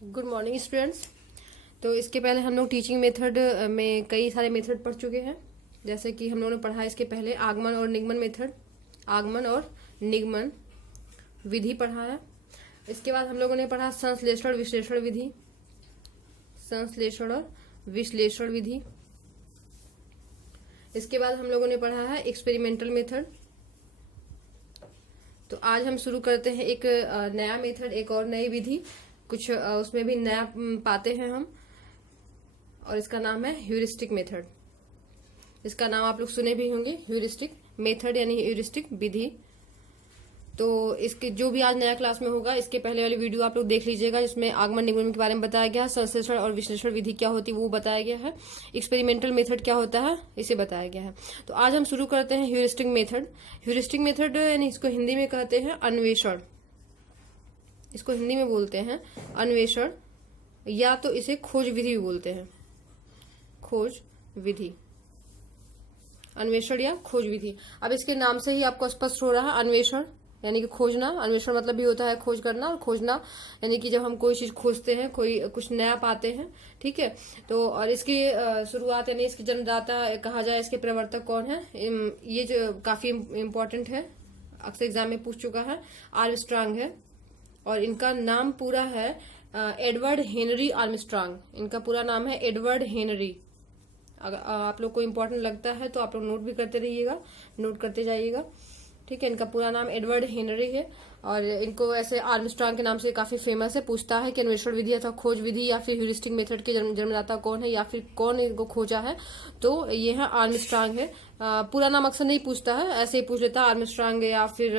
Good morning students. तो इसके पहले हम लोग टीचिंग मेथड में कई सारे मेथड पढ़ चुके हैं। जैसे कि हम लोगों ने पढ़ा इसके पहले आगमन और निगमन मेथड, आगमन और निगमन विधि पढ़ा है। इसके बाद हम लोगों ने पढ़ा संश्लेषण विश्लेषण विधि, संश्लेषण और विश्लेषण विधि। इसके बाद हम लोगों ने पढ़ा है एक्सपेरिमेंटल मेथड। तो आज हम शुरू करते हैं एक नया मेथड, एक और नई विधि, कुछ उसमें भी नया पाते हैं हम, और इसका नाम है ह्यूरिस्टिक मेथड। इसका नाम आप लोग सुने भी होंगे, ह्यूरिस्टिक मेथड यानी ह्यूरिस्टिक विधि। तो इसके जो भी आज नया क्लास में होगा, इसके पहले वाली वीडियो आप लोग देख लीजिएगा, जिसमें आगमन निगमन के बारे में बताया गया है, संश्लेषण और विश्लेषण विधि क्या होती है वो बताया गया है, एक्सपेरिमेंटल मेथड क्या होता है इसे बताया गया है। तो आज हम शुरू करते हैं ह्यूरिस्टिक मेथड। ह्यूरिस्टिक मेथड यानी इसको हिंदी में कहते हैं अन्वेषण, इसको हिंदी में बोलते हैं अन्वेषण, या तो इसे खोज विधि भी बोलते हैं, खोज विधि, अन्वेषण या खोज विधि। अब इसके नाम से ही आपको स्पष्ट हो रहा है, अन्वेषण यानी कि खोजना, अन्वेषण मतलब भी होता है खोज करना, और खोजना यानी कि जब हम कोई चीज खोजते हैं, कोई कुछ नया पाते हैं, ठीक है। तो और इसकी शुरुआत यानी इसकी जन्मदाता कहा जाए, इसके प्रवर्तक कौन है, ये जो काफी इम्पोर्टेंट है, अक्सर एग्जाम में पूछ चुका है, आर्मस्ट्रांग है, और इनका नाम पूरा है एडवर्ड हेनरी आर्मस्ट्रांग। इनका पूरा नाम है एडवर्ड हेनरी। अगर आप लोग को इम्पोर्टेंट लगता है तो आप लोग नोट भी करते रहिएगा, नोट करते जाइएगा, ठीक है। इनका पूरा नाम एडवर्ड हेनरी है, और इनको ऐसे आर्मस्ट्रांग के नाम से काफी फेमस है। पूछता है कि अन्वेषण विधि अथवा खोज विधि या फिर ह्यूरिस्टिक मेथड के जन्मदाता कौन है, या फिर कौन इनको खोजा है, तो ये है आर्मस्ट्रांग है। पूरा नाम अक्सर नहीं पूछता है, ऐसे ही पूछ लेता है आर्मस्ट्रांग, या फिर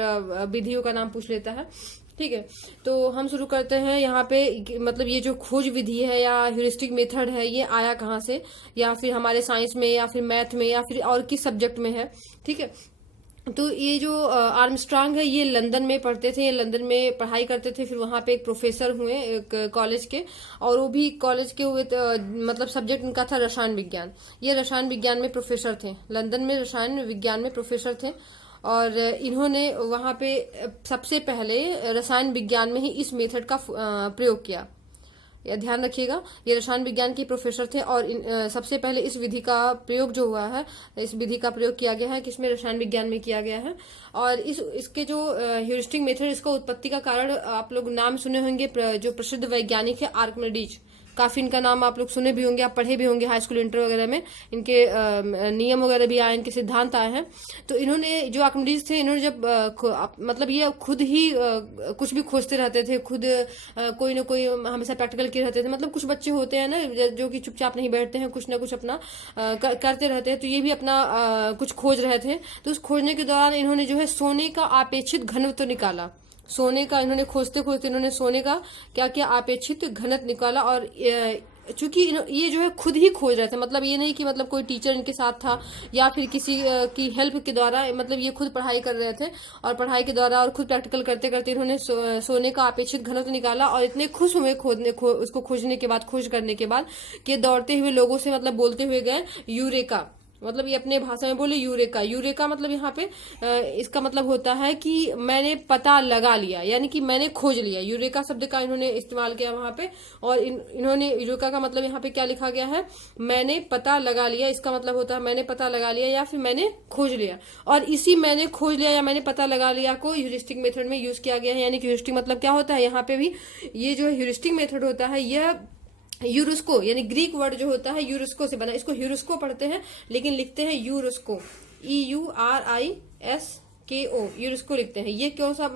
विधियों का नाम पूछ लेता है, ठीक है। तो हम शुरू करते हैं यहाँ पे, मतलब ये जो खोज विधि है या ह्यूरिस्टिक मेथड है, ये आया कहाँ से, या फिर हमारे साइंस में, या फिर मैथ में, या फिर और किस सब्जेक्ट में है, ठीक है। तो ये जो आर्मस्ट्रांग है, ये लंदन में पढ़ते थे, ये लंदन में पढ़ाई करते थे, फिर वहां पे एक प्रोफेसर हुए एक कॉलेज के, और वो भी कॉलेज के हुए, मतलब सब्जेक्ट इनका था रसायन विज्ञान। ये रसायन विज्ञान में प्रोफेसर थे, लंदन में रसायन विज्ञान में प्रोफेसर थे, और इन्होंने वहां पे सबसे पहले रसायन विज्ञान में ही इस मेथड का प्रयोग किया। या ध्यान रखिएगा, ये रसायन विज्ञान के प्रोफेसर थे, और सबसे पहले इस विधि का प्रयोग जो हुआ है, इस विधि का प्रयोग किया गया है, किसमें, रसायन विज्ञान में किया गया है। और इसके जो ह्यूरिस्टिक मेथड, इसका उत्पत्ति का कारण आप लोग नाम सुने होंगे, जो प्रसिद्ध वैज्ञानिक है आर्किमिडीज, काफी इनका नाम आप लोग सुने भी होंगे, आप पढ़े भी होंगे हाई स्कूल इंटर वगैरह में, इनके नियम वगैरह भी आए, इनके सिद्धांत आए हैं। तो इन्होंने जो आर्किमिडीज थे, इन्होंने जब मतलब ये खुद ही कुछ भी खोजते रहते थे, खुद कोई ना कोई हमेशा प्रैक्टिकल किए रहते थे। मतलब कुछ बच्चे होते हैं ना जो कि चुपचाप नहीं बैठते हैं, कुछ ना कुछ अपना करते रहते हैं, तो ये भी अपना कुछ खोज रहे थे। तो उस खोजने के दौरान इन्होंने जो है सोने का अपेक्षित घनत्व निकाला, सोने का इन्होंने खोजते खोजते इन्होंने सोने का क्या क्या अपेक्षित घनत्व निकाला। और चूंकि ये जो है खुद ही खोज रहे थे, मतलब ये नहीं कि मतलब कोई टीचर इनके साथ था या फिर किसी की हेल्प के द्वारा, मतलब ये खुद पढ़ाई कर रहे थे, और पढ़ाई के द्वारा और खुद प्रैक्टिकल करते करते इन्होंने सोने का अपेक्षित घनत्व निकाला। और इतने खुश हुए उसको खोजने के बाद, खोज करने के बाद, कि दौड़ते हुए लोगों से मतलब बोलते हुए गए यूरेका, मतलब ये अपने भाषा में बोले यूरेका। यूरेका मतलब यहाँ पे इसका मतलब होता है कि मैंने पता लगा लिया, यानी कि मैंने खोज लिया। यूरेका शब्द का इन्होंने इस्तेमाल किया वहां पे, और इन्होंने यूरेका का मतलब यहाँ पे क्या लिखा गया है, मैंने पता लगा लिया। इसका मतलब होता है मैंने पता लगा लिया या फिर मैंने खोज लिया। और इसी मैंने खोज लिया या मैंने पता लगा लिया को ह्यूरिस्टिक मेथड में यूज किया गया है। यानी कि ह्यूरिस्टिक मतलब क्या होता है, यहाँ पे भी ये जो ह्यूरिस्टिक मेथड होता है, यह यूरोस्को यानी ग्रीक वर्ड जो होता है यूरोस्को से बना, इसको ह्यूरोस्को पढ़ते हैं लेकिन लिखते हैं यूरोस्को, EURISKO, यूरोस्को लिखते हैं। ये क्यों सा,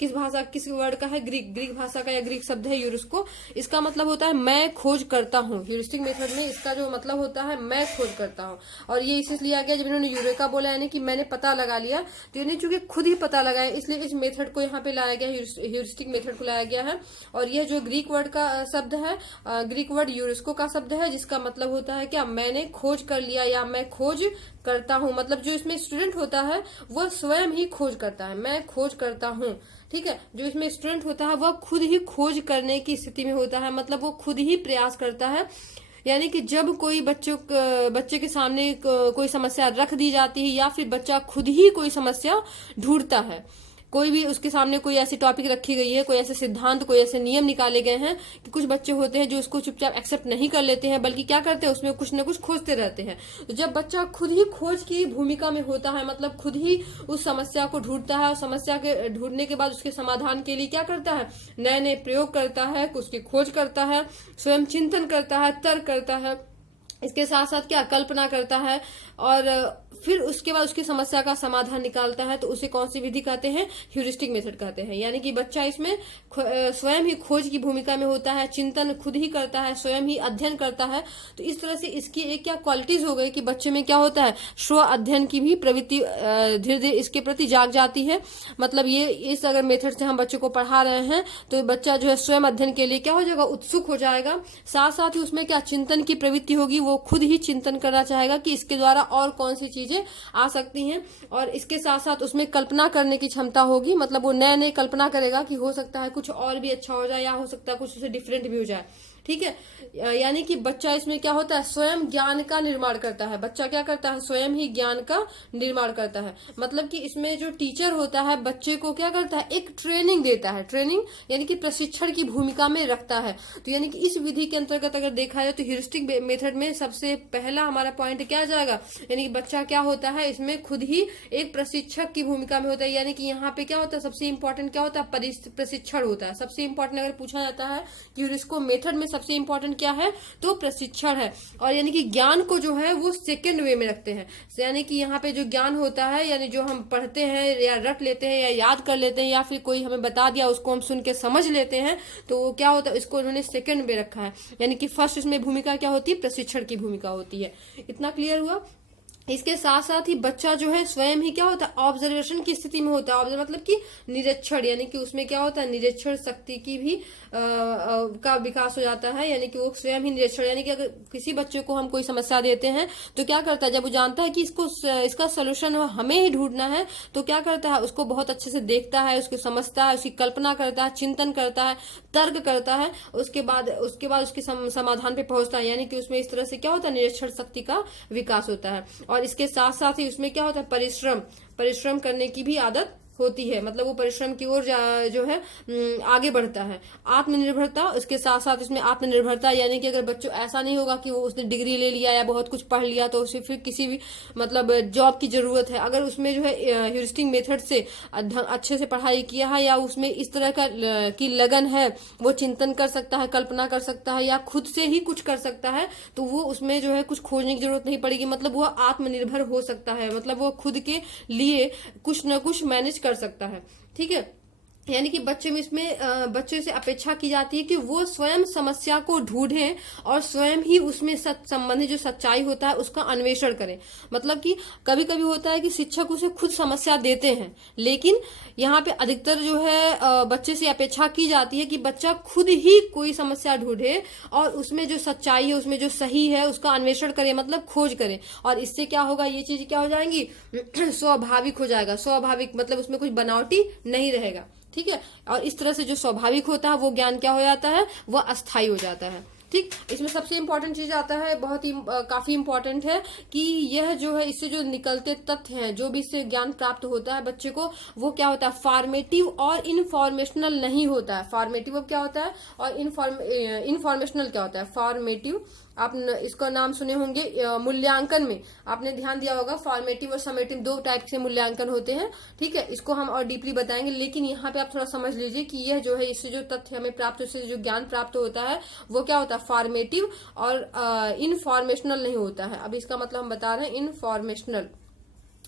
किस भाषा, किस वर्ड का है, ग्रीक भाषा का या ग्रीक शब्द है यूरोस्को। इसका मतलब होता है मैं खोज करता हूँ। ह्यूरिस्टिक मेथड में इसका जो मतलब होता है मैं खोज करता हूँ, और ये इसलिए लिया गया जब इन्होंने यूरेका बोला, यानी कि मैंने पता लगा लिया, तो इन्हें चूंकि खुद ही पता लगाया, इसलिए इस मेथड को यहाँ पे लाया गया, ह्यूरिस्टिक मेथड को लाया गया है। और यह जो ग्रीक वर्ड का शब्द है, ग्रीक वर्ड यूरोस्को का शब्द है, जिसका मतलब होता है क्या, मैंने खोज कर लिया या मैं खोज करता हूँ। मतलब जो इसमें स्टूडेंट होता है वह स्वयं ही खोज करता है, मैं खोज करता हूँ, ठीक है। जो इसमें स्टूडेंट होता है वह खुद ही खोज करने की स्थिति में होता है, मतलब वो खुद ही प्रयास करता है। यानी कि जब कोई बच्चे के सामने कोई समस्या रख दी जाती है, या फिर बच्चा खुद ही कोई समस्या ढूंढता है, कोई भी उसके सामने कोई ऐसी टॉपिक रखी गई है, कोई ऐसे सिद्धांत, कोई ऐसे नियम निकाले गए हैं कि कुछ बच्चे होते हैं जो उसको चुपचाप एक्सेप्ट नहीं कर लेते हैं, बल्कि क्या करते हैं, उसमें कुछ न कुछ खोजते रहते हैं। तो जब बच्चा खुद ही खोज की भूमिका में होता है, मतलब खुद ही उस समस्या को ढूंढता है और समस्या के ढूंढने के बाद उसके समाधान के लिए क्या करता है, नए नए प्रयोग करता है, उसकी खोज करता है, स्वयं चिंतन करता है, तर्क करता है, इसके साथ साथ क्या कल्पना करता है, और फिर उसके बाद उसकी समस्या का समाधान निकालता है, तो उसे कौन सी विधि कहते हैं, ह्यूरिस्टिक मेथड कहते हैं। यानी कि बच्चा इसमें स्वयं ही खोज की भूमिका में होता है, चिंतन खुद ही करता है, स्वयं ही अध्ययन करता है। तो इस तरह से इसकी एक क्या क्वालिटीज हो गई कि बच्चे में क्या होता है, स्व अध्ययन की भी प्रवृत्ति धीरे धीरे इसके प्रति जाग जाती है। मतलब ये इस अगर मेथड से हम बच्चे को पढ़ा रहे हैं तो बच्चा जो है स्वयं अध्ययन के लिए क्या हो जाएगा, उत्सुक हो जाएगा। साथ साथ ही उसमें क्या चिंतन की प्रवृत्ति होगी, वो खुद ही चिंतन करना चाहेगा कि इसके द्वारा और कौन सी चीजें आ सकती हैं, और इसके साथ साथ उसमें कल्पना करने की क्षमता होगी। मतलब वो नए नए कल्पना करेगा कि हो सकता है कुछ और भी अच्छा हो जाए, या हो सकता है कुछ उससे डिफरेंट भी हो जाए। ठीक है, यानी कि बच्चा इसमें क्या होता है, स्वयं ज्ञान का निर्माण करता है। बच्चा क्या करता है, स्वयं ही ज्ञान का निर्माण करता है। मतलब कि इसमें जो टीचर होता है बच्चे को क्या करता है, एक ट्रेनिंग देता है, ट्रेनिंग यानी कि प्रशिक्षण की भूमिका में रखता है। तो यानी कि इस विधि के अंतर्गत अगर देखा जाए तो ह्यूरिस्टिक मेथड में सबसे पहला हमारा पॉइंट क्या जाएगा, यानी कि बच्चा क्या होता है, इसमें खुद ही एक प्रशिक्षक की भूमिका में होता है। यानी कि यहाँ पे क्या होता है, सबसे इंपॉर्टेंट क्या होता है, प्रशिक्षण होता है। सबसे इंपॉर्टेंट अगर पूछा जाता है कि ह्यूरिस्टिक मेथड में सबसे इंपॉर्टेंट क्या है, तो प्रशिक्षण है। और यानी कि ज्ञान को जो है वो सेकंड वे में रखते हैं। यानी कि यहाँ पे जो ज्ञान होता है, यानी जो हम पढ़ते हैं या रट लेते हैं या याद कर लेते हैं, या फिर कोई हमें बता दिया उसको हम सुन के समझ लेते हैं, तो क्या होता है, इसको उन्होंने सेकंड में रखा है। यानी कि फर्स्ट इसमें भूमिका क्या होती है, प्रशिक्षण की भूमिका होती है। इतना क्लियर हुआ। इसके साथ साथ ही बच्चा जो है स्वयं ही क्या होता है, ऑब्जर्वेशन की स्थिति में होता है। ऑब्जर्व मतलब कि निरीक्षण, यानी कि उसमें क्या होता है, निरीक्षण शक्ति की भी का विकास हो जाता है। यानी कि वो स्वयं ही निरीक्षण, यानी कि अगर किसी बच्चे को हम कोई समस्या देते हैं तो क्या करता है, जब वो जानता है कि इसका सोल्यूशन हमें ही ढूंढना है, तो क्या करता है, उसको बहुत अच्छे से देखता है, उसको समझता है, उसकी कल्पना करता है, चिंतन करता है, तर्क करता है, उसके बाद उसके समाधान पे पहुंचता है। यानी कि उसमें इस तरह से क्या होता है, निरीक्षण शक्ति का विकास होता है। और इसके साथ साथ ही उसमें क्या होता है, परिश्रम करने की भी आदत होती है। मतलब वो परिश्रम की ओर जो है आगे बढ़ता है। आत्मनिर्भरता, उसके साथ साथ इसमें आत्मनिर्भरता, यानी कि अगर बच्चों ऐसा नहीं होगा कि वो उसने डिग्री ले लिया या बहुत कुछ पढ़ लिया तो उसे फिर किसी भी मतलब जॉब की जरूरत है। अगर उसमें जो है ह्यूरिस्टिक मेथड से अच्छे से पढ़ाई किया है, या उसमें इस तरह का की लगन है, वो चिंतन कर सकता है, कल्पना कर सकता है, या खुद से ही कुछ कर सकता है, तो वो उसमें जो है कुछ खोजने की जरूरत नहीं पड़ेगी। मतलब वो आत्मनिर्भर हो सकता है, मतलब वो खुद के लिए कुछ न कुछ मैनेज कर सकता है। ठीक है, यानी कि बच्चे से अपेक्षा की जाती है कि वो स्वयं समस्या को ढूंढें और स्वयं ही उसमें संबंधित जो सच्चाई होता है उसका अन्वेषण करें। मतलब कि कभी कभी होता है कि शिक्षक उसे खुद समस्या देते हैं, लेकिन यहाँ पे अधिकतर जो है बच्चे से अपेक्षा की जाती है कि बच्चा खुद ही कोई समस्या ढूंढे और उसमें जो सच्चाई है, उसमें जो सही है, उसका अन्वेषण करे, मतलब खोज करे। और इससे क्या होगा, ये चीज क्या हो जाएंगी, स्वाभाविक हो जाएगा। स्वाभाविक मतलब उसमें कुछ बनावटी नहीं रहेगा। ठीक है, और इस तरह से जो स्वाभाविक होता है वो ज्ञान क्या हो जाता है, वो अस्थायी हो जाता है। ठीक, इसमें सबसे इंपॉर्टेंट चीज आता है, बहुत ही काफी इंपॉर्टेंट है कि यह जो है इससे जो निकलते तथ्य हैं, जो भी इससे ज्ञान प्राप्त होता है बच्चे को, वो क्या होता है, फॉर्मेटिव और इनफॉर्मेशनल नहीं होता है। फॉर्मेटिव अब क्या होता है और इनफॉर्मेशनल क्या होता है। फॉर्मेटिव आप इसका नाम सुने होंगे मूल्यांकन में, आपने ध्यान दिया होगा, फॉर्मेटिव और समेटिव दो टाइप से मूल्यांकन होते हैं। ठीक है, इसको हम और डीपली बताएंगे, लेकिन यहाँ पे आप थोड़ा समझ लीजिए कि यह जो है इससे जो तथ्य हमें प्राप्त, इससे जो ज्ञान प्राप्त होता है वो क्या होता है, फॉर्मेटिव और इनफॉर्मेशनल नहीं होता है। अब इसका मतलब हम बता रहे हैं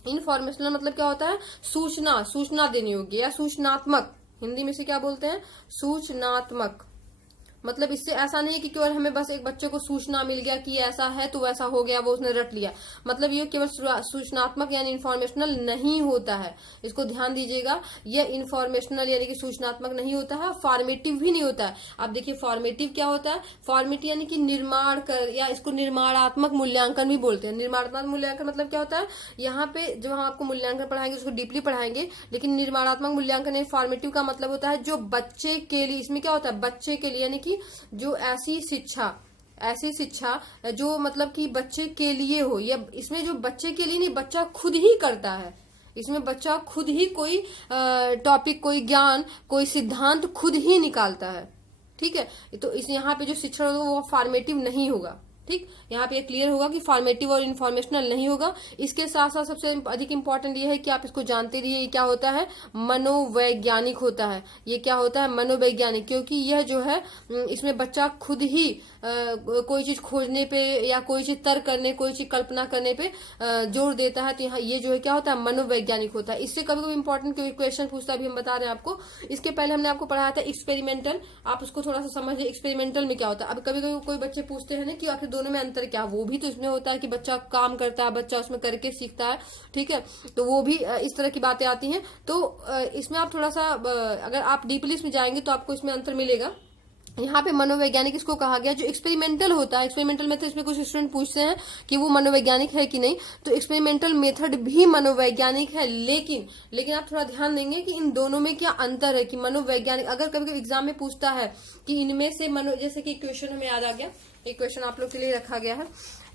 इनफॉर्मेशनल मतलब क्या होता है, सूचना देने योग्य या सूचनात्मक। हिंदी में से क्या बोलते हैं, सूचनात्मक। मतलब इससे ऐसा नहीं है कि केवल हमें बस एक बच्चे को सूचना मिल गया कि ऐसा है तो वैसा हो गया, वो उसने रट लिया। मतलब ये केवल सूचनात्मक यानी इन्फॉर्मेशनल नहीं होता है, इसको ध्यान दीजिएगा। ये इन्फॉर्मेशनल यानी कि सूचनात्मक नहीं होता है, फॉर्मेटिव भी नहीं होता है। अब देखिए फॉर्मेटिव क्या होता है, फॉर्मेटिव यानी कि निर्माण कर, या इसको निर्माणात्मक मूल्यांकन भी बोलते हैं। निर्माणात्मक मूल्यांकन मतलब क्या होता है, यहाँ पे जो हम आपको मूल्यांकन पढ़ाएंगे उसको डीपली पढ़ाएंगे, लेकिन निर्माणात्मक मूल्यांकन फॉर्मेटिव का मतलब होता है जो बच्चे के लिए, इसमें क्या होता है, बच्चे के लिए, यानी कि जो ऐसी शिक्षा जो मतलब कि बच्चे के लिए हो, या इसमें जो बच्चे के लिए नहीं, बच्चा खुद ही करता है। इसमें बच्चा खुद ही कोई टॉपिक, कोई ज्ञान, कोई सिद्धांत खुद ही निकालता है। ठीक है, तो इस यहाँ पे जो शिक्षण होगा वो फॉर्मेटिव नहीं होगा। ठीक, यहाँ पे क्लियर होगा कि फॉर्मेटिव और इन्फॉर्मेशनल नहीं होगा। इसके साथ साथ सबसे अधिक इंपॉर्टेंट ये है कि आप इसको जानते रहिए, ये क्या होता है, मनोवैज्ञानिक होता है। ये क्या होता है, मनोवैज्ञानिक, क्योंकि यह जो है इसमें बच्चा खुद ही कोई चीज खोजने पे या कोई चीज तर्क करने, कोई चीज कल्पना करने पे जोर देता है। तो यहाँ ये जो है क्या होता है, मनोवैज्ञानिक होता है। इससे कभी कभी इंपॉर्टेंट क्वेश्चन पूछता है, अभी हम बता रहे हैं आपको। इसके पहले हमने आपको पढ़ाया था एक्सपेरिमेंटल, आप उसको थोड़ा सा समझिए एक्सपेरिमेंटल में क्या होता है। अब कभी कभी कोई बच्चे पूछते हैं ना कि आखिर दोनों में अंतर क्या, वो भी तो इसमें होता है कि बच्चा काम करता है, बच्चा उसमें करके सीखता है। ठीक है, तो वो भी इस तरह की बातें आती हैं। तो इसमें आप थोड़ा सा अगर आप डीपली इसमें जाएंगे तो आपको इसमें अंतर मिलेगा। यहाँ पे मनोवैज्ञानिक इसको कहा गया। जो एक्सपेरिमेंटल होता है, एक्सपेरिमेंटल मेथड, इसमें कुछ स्टूडेंट पूछते हैं कि वो मनोवैज्ञानिक है कि नहीं, तो एक्सपेरिमेंटल मेथड भी मनोवैज्ञानिक है। लेकिन आप थोड़ा ध्यान देंगे कि इन दोनों में क्या अंतर है। कि मनोवैज्ञानिक अगर कभी कभी एग्जाम में पूछता है कि इनमें से जैसे कि क्वेश्चन हमें याद आ गया, एक क्वेश्चन आप लोग के लिए रखा गया है।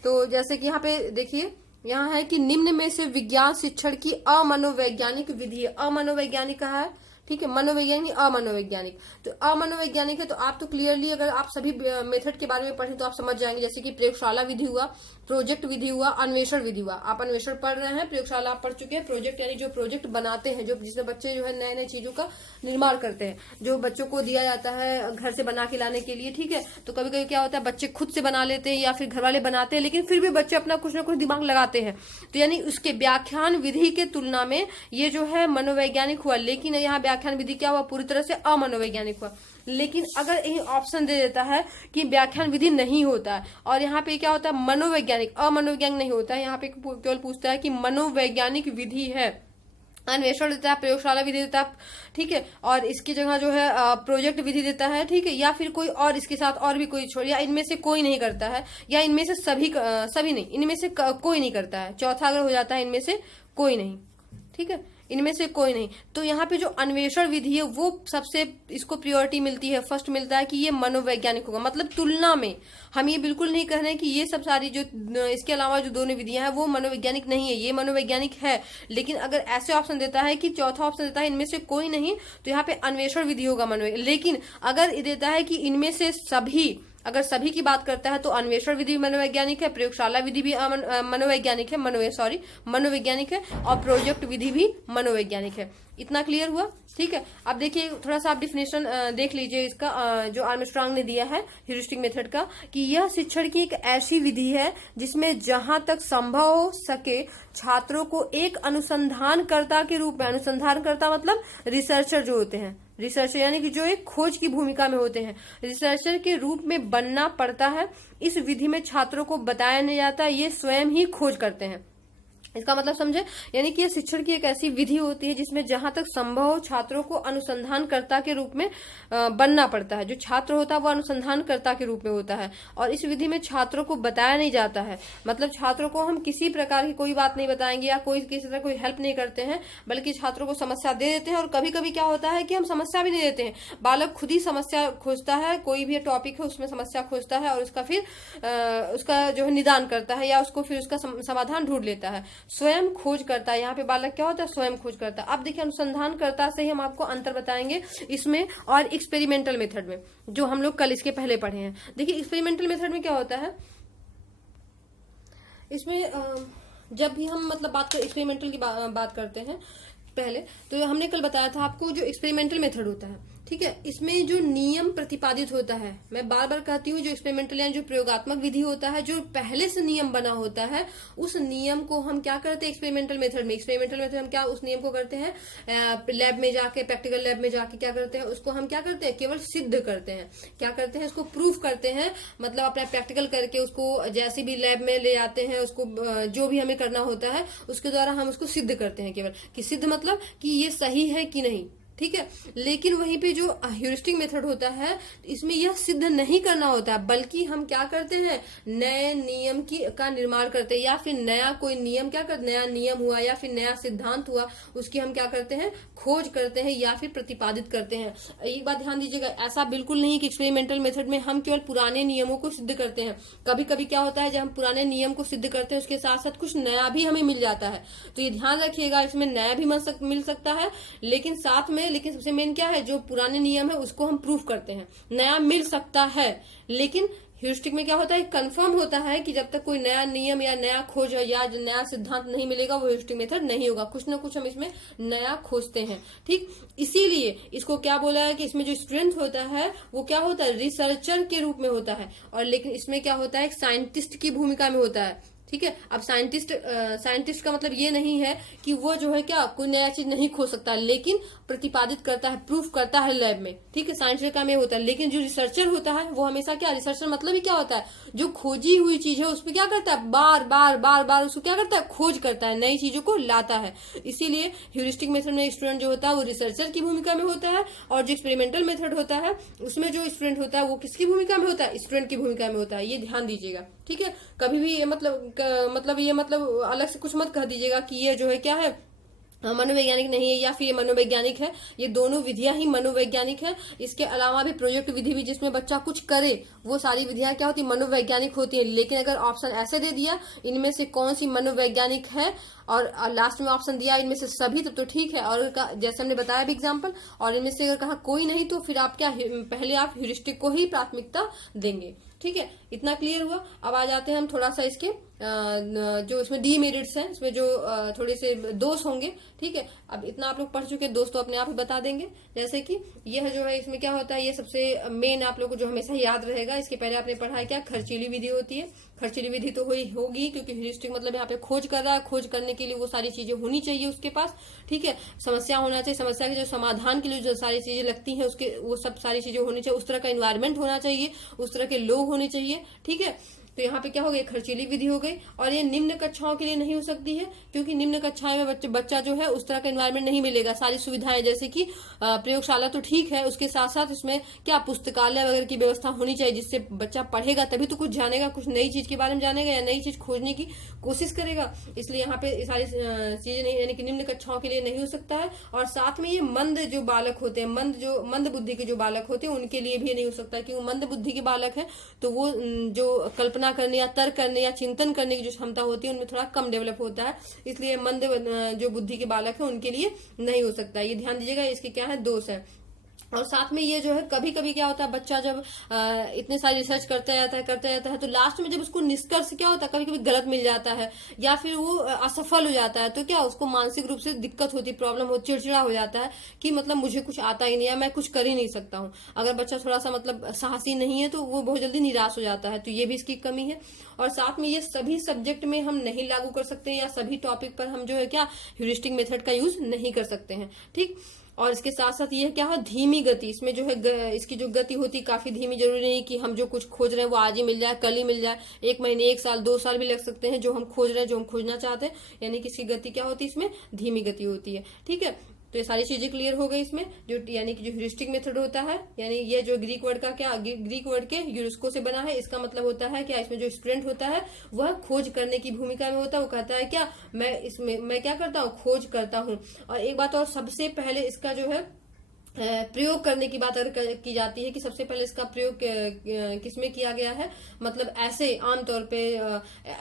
तो जैसे कि यहाँ पे देखिए, यहाँ है कि निम्न में से विज्ञान शिक्षण की अमनोवैज्ञानिक विधि है। अमनोवैज्ञानिक कहा है, ठीक है, मनोवैज्ञानिक अमनोवैज्ञानिक। तो अमनोवैज्ञानिक है, तो आप तो क्लियरली अगर आप सभी मेथड के बारे में पढ़ें तो आप समझ जाएंगे। जैसे कि प्रयोगशाला विधि हुआ, प्रोजेक्ट विधि हुआ, अन्वेषण विधि हुआ। आप अन्वेषण पढ़ रहे हैं, प्रयोगशाला आप पढ़ चुके हैं। प्रोजेक्ट यानी जो प्रोजेक्ट बनाते हैं, जो जिसमें बच्चे जो है नए नए चीजों का निर्माण करते हैं, जो बच्चों को दिया जाता है घर से बना के लाने के लिए। ठीक है, तो कभी कभी क्या होता है, बच्चे खुद से बना लेते हैं या फिर घर वाले बनाते हैं, लेकिन फिर भी बच्चे अपना कुछ ना कुछ दिमाग लगाते हैं। तो यानी उसके व्याख्यान विधि के तुलना में ये जो है मनोवैज्ञानिक हुआ। लेकिन यहाँ व्याख्यान विधि क्या हुआ, पूरी तरह से अमनोवैज्ञानिक हुआ। लेकिन अगर यही ऑप्शन दे देता है कि व्याख्यान विधि नहीं होता है, और यहाँ पे क्या होता है, मनोवैज्ञानिक, अमनोवैज्ञानिक नहीं होता है। यहाँ पे केवल पूछता है कि मनोवैज्ञानिक विधि है, अन्वेषण देता है, प्रयोगशाला विधि देता है। ठीक है, और इसकी जगह जो है प्रोजेक्ट विधि देता है। ठीक है, या फिर कोई और इसके साथ और भी कोई छोड़, या इनमें से कोई नहीं करता है, या इनमें से सभी नहीं, इनमें से कोई नहीं करता है। चौथा अगर हो जाता है इनमें से कोई नहीं। ठीक है, इनमें से कोई नहीं। तो यहाँ पे जो अन्वेषण विधि है वो सबसे इसको प्रियोरिटी मिलती है, फर्स्ट मिलता है कि ये मनोवैज्ञानिक होगा। मतलब तुलना में हम ये बिल्कुल नहीं कह रहे हैं कि ये सब सारी जो इसके अलावा जो दोनों विधियां हैं वो मनोवैज्ञानिक नहीं है, ये मनोवैज्ञानिक है। लेकिन अगर ऐसे ऑप्शन देता है कि चौथा ऑप्शन देता है इनमें से कोई नहीं, तो यहाँ पे अन्वेषण विधि होगा मनोवैज्ञानिक। लेकिन अगर देता है कि इनमें से सभी, अगर सभी की बात करता है तो अन्वेषण विधि भी मनोवैज्ञानिक है, प्रयोगशाला विधि भी मनोवैज्ञानिक है, मनोवैज्ञानिक है, और प्रोजेक्ट विधि भी मनोवैज्ञानिक है। इतना क्लियर हुआ। ठीक है, अब देखिए थोड़ा सा आप डिफिनेशन देख लीजिए इसका, जो आर्मस्ट्रांग ने दिया है ह्यूरिस्टिक मेथड का, कि यह शिक्षण की एक ऐसी विधि है जिसमें जहां तक संभव हो सके छात्रों को एक अनुसंधानकर्ता के रूप में, अनुसंधानकर्ता मतलब रिसर्चर जो होते हैं, रिसर्चर यानी कि जो एक खोज की भूमिका में होते हैं, रिसर्चर के रूप में बनना पड़ता है। इस विधि में छात्रों को बताया नहीं जाता, ये स्वयं ही खोज करते हैं। इसका मतलब समझे, यानी कि ये शिक्षण की एक ऐसी विधि होती है जिसमें जहां तक संभव हो छात्रों को अनुसंधानकर्ता के रूप में बनना पड़ता है। जो छात्र होता है वो अनुसंधानकर्ता के रूप में होता है, और इस विधि में छात्रों को बताया नहीं जाता है। मतलब छात्रों को हम किसी प्रकार की कोई बात नहीं बताएंगे या किसी तरह कोई हेल्प नहीं करते हैं, बल्कि छात्रों को समस्या दे देते हैं। और कभी कभी क्या होता है कि हम समस्या भी नहीं देते हैं, बालक खुद ही समस्या खोजता है, कोई भी टॉपिक है उसमें समस्या खोजता है और उसका फिर उसका जो है निदान करता है, या उसको फिर उसका समाधान ढूंढ लेता है, स्वयं खोज करता है। यहाँ पे बालक क्या होता है, स्वयं खोज करता है। अब देखिए अनुसंधानकर्ता से ही हम आपको अंतर बताएंगे इसमें और एक्सपेरिमेंटल मेथड में, जो हम लोग कल इसके पहले पढ़े हैं। देखिए एक्सपेरिमेंटल मेथड में क्या होता है, इसमें जब भी हम मतलब एक्सपेरिमेंटल की बात करते हैं पहले, तो हमने कल बताया था आपको जो एक्सपेरिमेंटल मेथड होता है, ठीक है, इसमें जो नियम प्रतिपादित होता है, मैं बार बार कहती हूँ, जो एक्सपेरिमेंटल यानी जो प्रयोगात्मक विधि होता है, जो पहले से नियम बना होता है, उस नियम को हम क्या करते हैं एक्सपेरिमेंटल मेथड में। एक्सपेरिमेंटल मेथड हम क्या उस नियम को करते हैं लैब में जाके, प्रैक्टिकल लैब में जाके क्या करते हैं, उसको हम क्या करते हैं, केवल सिद्ध करते हैं। क्या करते हैं, उसको प्रूफ करते हैं, मतलब अपना प्रैक्टिकल करके उसको जैसे भी लैब में ले आते हैं, उसको जो भी हमें करना होता है उसके द्वारा हम उसको सिद्ध करते हैं केवल। कि सिद्ध मतलब कि ये सही है कि नहीं, ठीक है। लेकिन वहीं पे जो ह्यूरिस्टिक मेथड होता है इसमें यह सिद्ध नहीं करना होता है, बल्कि हम क्या करते हैं, नए नियम का निर्माण करते हैं, या फिर नया कोई नियम क्या करते, नया नियम हुआ या फिर नया सिद्धांत हुआ, उसकी हम क्या करते हैं, खोज करते हैं या फिर प्रतिपादित करते हैं। एक बात ध्यान दीजिएगा, ऐसा बिल्कुल नहीं कि एक्सपेरिमेंटल मेथड में हम केवल पुराने नियमों को सिद्ध करते हैं। कभी कभी क्या होता है, जब हम पुराने नियम को सिद्ध करते हैं उसके साथ साथ कुछ नया भी हमें मिल जाता है। तो ये ध्यान रखिएगा, इसमें नया भी मिल सकता है, लेकिन साथ में सबसे मेन क्या है, जो पुराने नियम है उसको हम प्रूफ करते हैं। नया मिल सकता है, लेकिन ह्यूरिस्टिक में क्या होता है, कंफर्म होता है कि जब तक कोई नया नियम या नया खोज या नया सिद्धांत नहीं मिलेगा वो ह्यूरिस्टिक मेथड नहीं होगा। कुछ ना कुछ हम इसमें नया खोजते हैं, ठीक। इसीलिए इसको क्या बोला है कि इसमें जो स्ट्रेंथ होता है वो क्या होता है, रिसर्चर के रूप में होता है, और लेकिन इसमें क्या होता है, एक साइंटिस्ट की भूमिका में होता है, ठीक है। अब साइंटिस्ट का मतलब ये नहीं है कि वो जो है क्या कोई नया चीज नहीं खोज सकता, लेकिन प्रतिपादित करता है, प्रूफ करता है लैब में, ठीक है, साइंटिस्ट का काम ये होता है। लेकिन जो रिसर्चर होता है वो हमेशा क्या, रिसर्चर मतलब ही क्या होता है, जो खोजी हुई चीज है उस पर क्या करता है, बार बार बार बार उसको क्या करता है, खोज करता है, नई चीजों को लाता है। इसीलिए ह्यूरिस्टिक मेथड में स्टूडेंट जो होता है वो रिसर्चर की भूमिका में होता है, और जो एक्सपेरिमेंटल मेथड होता है उसमें जो स्टूडेंट होता है वो किसकी भूमिका में होता है, स्टूडेंट की भूमिका में होता है। ये ध्यान दीजिएगा, ठीक है। कभी भी ये मतलब अलग से कुछ मत कह दीजिएगा कि ये जो है क्या है, मनोवैज्ञानिक नहीं है या फिर ये मनोवैज्ञानिक है। ये दोनों विधियां ही मनोवैज्ञानिक है। इसके अलावा भी प्रोजेक्ट विधि भी जिसमें बच्चा कुछ करे, वो सारी विधियां क्या होती है, मनोवैज्ञानिक होती है। लेकिन अगर ऑप्शन ऐसे दे दिया इनमें से कौन सी मनोवैज्ञानिक है, और लास्ट में ऑप्शन दिया इनमें से सभी, तो ठीक है। और जैसे हमने बताया भी एग्जाम्पल, और इनमें से अगर कहा कोई नहीं, तो फिर आप क्या, पहले आप ह्यूरिस्टिक को ही प्राथमिकता देंगे, ठीक है। इतना क्लियर हुआ। अब आ जाते हैं हम थोड़ा सा इसके जो इसमें डीमेरिट्स हैं, इसमें जो थोड़े से दोष होंगे, ठीक है। अब इतना आप लोग पढ़ चुके, दोष तो अपने आप ही बता देंगे। जैसे कि यह जो है इसमें क्या होता है, ये सबसे मेन आप लोग को जो हमेशा याद रहेगा, इसके पहले आपने पढ़ा है क्या, खर्चीली विधि होती है। खर्चीली विधि तो होगी क्योंकि ह्यूरिस्टिक मतलब यहाँ पे खोज कर रहा है, खोज करने के लिए वो सारी चीजें होनी चाहिए उसके पास, ठीक है। समस्या होना चाहिए, समस्या के जो समाधान के लिए जो सारी चीजें लगती हैं उसके वो सब सारी चीजें होनी चाहिए, उस तरह का इन्वायरमेंट होना चाहिए, उस तरह के लोग होने चाहिए, ठीक है। तो यहाँ पे क्या हो गई, खर्चीली विधि हो गई। और ये निम्न कक्षाओं के लिए नहीं हो सकती है, क्योंकि निम्न कक्षाएं में बच्चा जो है उस तरह का एनवायरनमेंट नहीं मिलेगा। सारी सुविधाएं जैसे कि प्रयोगशाला तो ठीक है, उसके साथ साथ इसमें क्या पुस्तकालय वगैरह की व्यवस्था होनी चाहिए, जिससे बच्चा पढ़ेगा तभी तो कुछ जानेगा, कुछ नई चीज के बारे में जानेगा या नई चीज खोजने की कोशिश करेगा। इसलिए यहाँ पे सारी चीजें नहीं, यानी कि निम्न कक्षाओं के लिए नहीं हो सकता है। और साथ में ये मंद जो बालक होते हैं, मंद बुद्धि के जो बालक होते हैं उनके लिए भी नहीं हो सकता, क्योंकि मंद बुद्धि के बालक है तो वो जो कल्पना करने या तर्क करने या चिंतन करने की जो क्षमता होती है उनमें थोड़ा कम डेवलप होता है। इसलिए मंद जो बुद्धि के बालक है उनके लिए नहीं हो सकता। ये ध्यान दीजिएगा, इसके क्या है, दोष है। और साथ में ये जो है कभी कभी क्या होता है, बच्चा जब इतने सारी रिसर्च करता जाता है तो लास्ट में जब उसको निष्कर्ष क्या होता है, कभी कभी गलत मिल जाता है या फिर वो असफल हो जाता है, तो क्या उसको मानसिक रूप से दिक्कत होती है, प्रॉब्लम हो, चिड़चिड़ा हो जाता है कि मतलब मुझे कुछ आता ही नहीं है, मैं कुछ कर ही नहीं सकता हूँ। अगर बच्चा थोड़ा सा मतलब साहसी नहीं है तो वो बहुत जल्दी निराश हो जाता है, तो ये भी इसकी कमी है। और साथ में ये सभी सब्जेक्ट में हम नहीं लागू कर सकते या सभी टॉपिक पर हम जो है क्या ह्यूरिस्टिक मेथड का यूज नहीं कर सकते हैं, ठीक। और इसके साथ साथ ये क्या है, धीमी गति। इसमें जो है इसकी जो गति होती है काफी धीमी। जरूरी नहीं कि हम जो कुछ खोज रहे हैं वो आज ही मिल जाए, कल ही मिल जाए, 1 महीने 1 साल 2 साल भी लग सकते हैं जो हम खोज रहे हैं, जो हम खोजना चाहते हैं। यानी कि इसकी गति क्या होती है, इसमें धीमी गति होती है, ठीक है। तो ये सारी चीजें क्लियर हो गई इसमें, जो यानी कि जो ह्यूरिस्टिक मेथड होता है, यानी ये जो ग्रीक वर्ड का क्या, ग्रीक वर्ड के यूरिस्को से बना है। इसका मतलब होता है क्या, इसमें जो स्टूडेंट होता है वह खोज करने की भूमिका में होता है। वो कहता है क्या, मैं क्या करता हूँ, खोज करता हूँ। और एक बात और, सबसे पहले इसका जो है प्रयोग करने की बात अगर की जाती है कि सबसे पहले इसका प्रयोग किसमें किया गया है, मतलब ऐसे आमतौर पे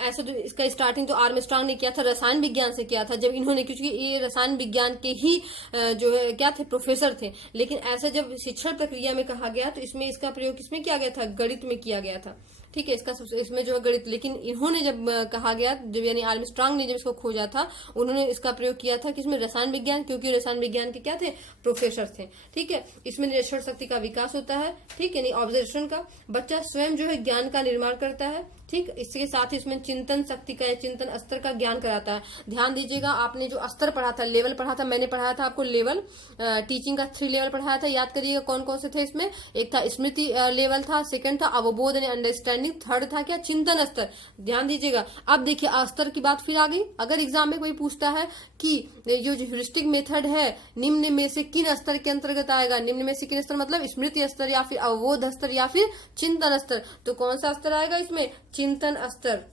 ऐसे तो इसका स्टार्टिंग तो आर्मस्ट्रांग ने किया था, रसायन विज्ञान से किया था जब इन्होंने, क्योंकि ये रसायन विज्ञान के ही जो है क्या थे, प्रोफेसर थे। लेकिन ऐसे जब शिक्षण प्रक्रिया में कहा गया तो इसमें इसका प्रयोग किसमें किया गया था, गणित में किया गया था, ठीक है। इसमें जो है गणित, लेकिन इन्होंने जब कहा गया, जब यानी आर्मस्ट्रांग ने जब इसको खोजा था, उन्होंने इसका प्रयोग किया था किसमें, रसायन विज्ञान, क्योंकि रसायन विज्ञान के क्या थे, प्रोफेसर थे, ठीक है। इसमें निरीक्षण शक्ति का विकास होता है, ठीक है, यानी ऑब्जर्वेशन का। बच्चा स्वयं जो है ज्ञान का निर्माण करता है, ठीक, इसके साथ ही इसमें चिंतन शक्ति का, चिंतन स्तर का ज्ञान कराता है। ध्यान दीजिएगा, आपने जो स्तर पढ़ा था, लेवल पढ़ा था, मैंने पढ़ाया था आपको लेवल, टीचिंग का 3 लेवल पढ़ाया था। याद करिएगा कौन कौन से थे इसमें। एक था स्मृति लेवल था, सेकंड था अवबोध यानी अंडरस्टैंडिंग, थर्ड था क्या, चिंतन स्तर। ध्यान दीजिएगा। अब देखिए स्तर की बात फिर आ गई। अगर एग्जाम में कोई पूछता है कि जो ह्यूरिस्टिक मेथड है निम्न में से किन स्तर के अंतर्गत आएगा, निम्न में से किन स्तर मतलब स्मृति स्तर या फिर अवबोध स्तर या फिर चिंतन स्तर, तो कौन सा स्तर आएगा इसमें, चिंतन स्तर,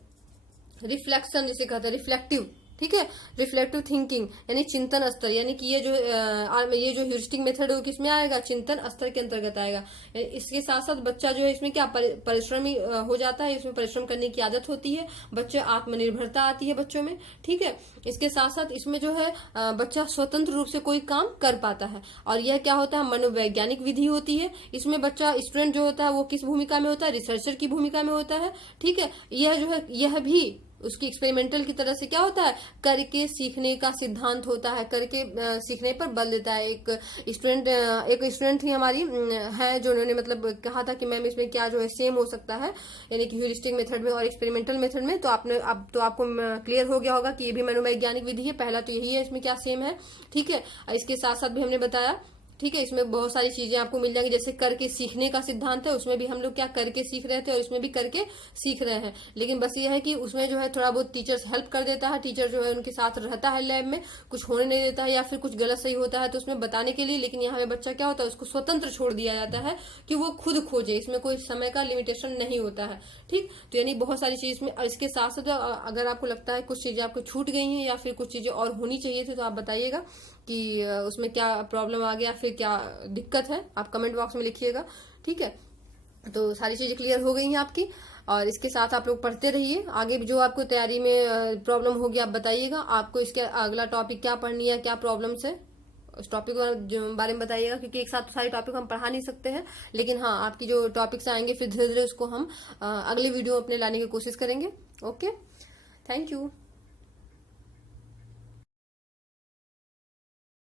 रिफ्लेक्शन जिसे कहते हैं, रिफ्लेक्टिव, ठीक है, रिफ्लेक्टिव थिंकिंग यानी चिंतन स्तर, यानी कि ये जो ह्यूरिस्टिक मेथड है वो किसमें आएगा, चिंतन स्तर के अंतर्गत आएगा। इसके साथ साथ बच्चा जो है इसमें क्या परिश्रमी हो जाता है, इसमें परिश्रम करने की आदत होती है, बच्चे आत्मनिर्भरता आती है बच्चों में, ठीक है। इसके साथ साथ इसमें जो है बच्चा स्वतंत्र रूप से कोई काम कर पाता है। और यह क्या होता है, मनोवैज्ञानिक विधि होती है। इसमें बच्चा स्टूडेंट जो होता है वो किस भूमिका में होता है, रिसर्चर की भूमिका में होता है, ठीक है। यह जो है यह भी उसकी एक्सपेरिमेंटल की तरह से क्या होता है, करके सीखने का सिद्धांत होता है, करके सीखने पर बल देता है। एक स्टूडेंट थी हमारी है जो उन्होंने मतलब कहा था कि मैम इसमें क्या जो है सेम हो सकता है, यानी कि ह्यूरिस्टिक मेथड में और एक्सपेरिमेंटल मेथड में। तो आपको क्लियर हो गया होगा कि ये भी मनोवैज्ञानिक विधि है। पहला तो यही है, इसमें क्या सेम है, ठीक है। इसके साथ साथ भी हमने बताया, ठीक है, इसमें बहुत सारी चीजें आपको मिल जाएंगी, जैसे करके सीखने का सिद्धांत है, उसमें भी हम लोग क्या करके सीख रहे थे और इसमें भी करके सीख रहे हैं। लेकिन बस ये है कि उसमें जो है थोड़ा बहुत टीचर्स हेल्प कर देता है, टीचर जो है उनके साथ रहता है लैब में, कुछ होने नहीं देता है या फिर कुछ गलत सही होता है तो उसमें बताने के लिए। लेकिन यहाँ पे बच्चा क्या होता है, उसको स्वतंत्र छोड़ दिया जाता है कि वो खुद खोजे, इसमें कोई समय का लिमिटेशन नहीं होता है, ठीक। तो यानी बहुत सारी चीज इसमें। इसके साथ साथ अगर आपको लगता है कुछ चीजें आपको छूट गई हैं या फिर कुछ चीजें और होनी चाहिए थी तो आप बताइएगा कि उसमें क्या प्रॉब्लम आ गया, फिर क्या दिक्कत है, आप कमेंट बॉक्स में लिखिएगा, ठीक है। तो सारी चीजें क्लियर हो गई हैं आपकी। और इसके साथ आप लोग पढ़ते रहिए, आगे भी जो आपको तैयारी में प्रॉब्लम होगी आप बताइएगा। आपको इसके अगला टॉपिक क्या पढ़नी है, क्या प्रॉब्लम्स है, उस टॉपिक के बारे में बताइएगा, क्योंकि एक साथ सारे टॉपिक हम पढ़ा नहीं सकते हैं। लेकिन हाँ, आपकी जो टॉपिक्स आएंगे फिर धीरे धीरे उसको हम अगले वीडियो अपने लाने की कोशिश करेंगे। Okay, thank you.